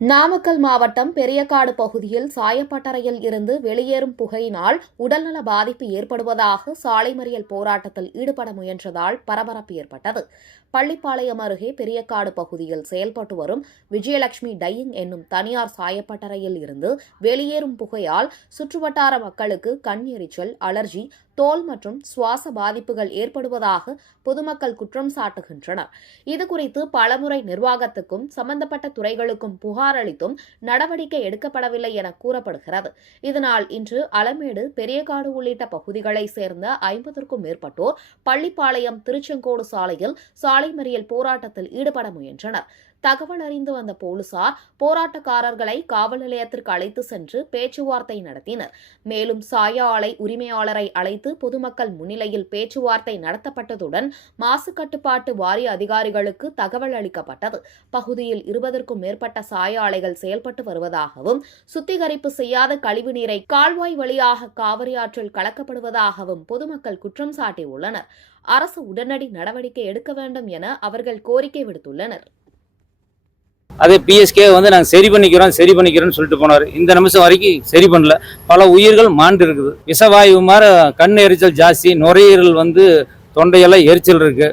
நாமக்கல் மாவட்டம் பெரியகாடு பகுதியில் சாயப்பட்டறையில் இருந்து வெளியேறும் புகையினால் உடல்நல பாதிப்பு ஏற்படுவதாக சாலை மறியல் போராட்டத்தில் ஈடுபட முயன்றதால் பரபரப்பு ஏற்பட்டது. பள்ளிப்பாளையம் அருகே பெரியகாடு பகுதியில் செயல்பட்டு வரும் விஜயலட்சுமி டையிங் என்னும் தனியார் சாயப்பட்டறையில் இருந்து வெளியேறும் புகையால் சுற்றுவட்டார மக்களுக்கு கண் எரிச்சல், அலர்ஜி, தோல் மற்றும் சுவாச பாதிப்புகள் ஏற்படுவதாக பொதுமக்கள் குற்றம் சாட்டுகின்றனர். இதுகுறித்து பலமுறை நிர்வாகத்துக்கும் சம்பந்தப்பட்ட துறைகளுக்கும் புகார் அளித்தும் நடவடிக்கை எடுக்கப்படவில்லை என கூறப்படுகிறது. இதனால் இன்று அலமேடு, பெரியகாடு உள்ளிட்ட பகுதிகளை சேர்ந்த 50க்கும் மேற்பட்டோர் பள்ளிப்பாளையம் திருச்செங்கோடு சாலையில் சாலை மறியல் போராட்டத்தில் ஈடுபட முயன்றனர். தகவல் அறிந்து வந்த போலீசார் போராட்டக்காரர்களை காவல் நிலையத்திற்கு அழைத்து சென்று பேச்சுவார்த்தை நடத்தினர். மேலும் சாய ஆலை உரிமையாளரை அழைத்து பொதுமக்கள் முன்னிலையில் பேச்சுவார்த்தை நடத்தப்பட்டதுடன் மாசு கட்டுப்பாட்டு வாரிய அதிகாரிகளுக்கு தகவல் அளிக்கப்பட்டது. பகுதியில் 20க்கும் மேற்பட்ட சாய ஆலைகள் செயல்பட்டு வருவதாகவும், சுத்திகரிப்பு செய்யாத கழிவுநீரை கால்வாய் வழியாக காவிரி ஆற்றில் கலக்கப்படுவதாகவும் பொதுமக்கள் குற்றம் சாட்டியுள்ளனர். அரசு உடனடி நடவடிக்கை எடுக்க வேண்டும் என அவர்கள் கோரிக்கை விடுத்துள்ளனர். அதே பிஎஸ்கே நாங்கள் சரி பண்ணிக்கிறோம்னு சொல்லிட்டு போனார். இந்த நிமிஷம் வரைக்கும் சரி பண்ணல. பல உயிர்கள் மாண்டு இருக்குது. விஷவாயு மாதிரி கண் எரிச்சல் ஜாஸ்தி, நுரையீரல் தொண்டையெல்லாம் எரிச்சல் இருக்கு.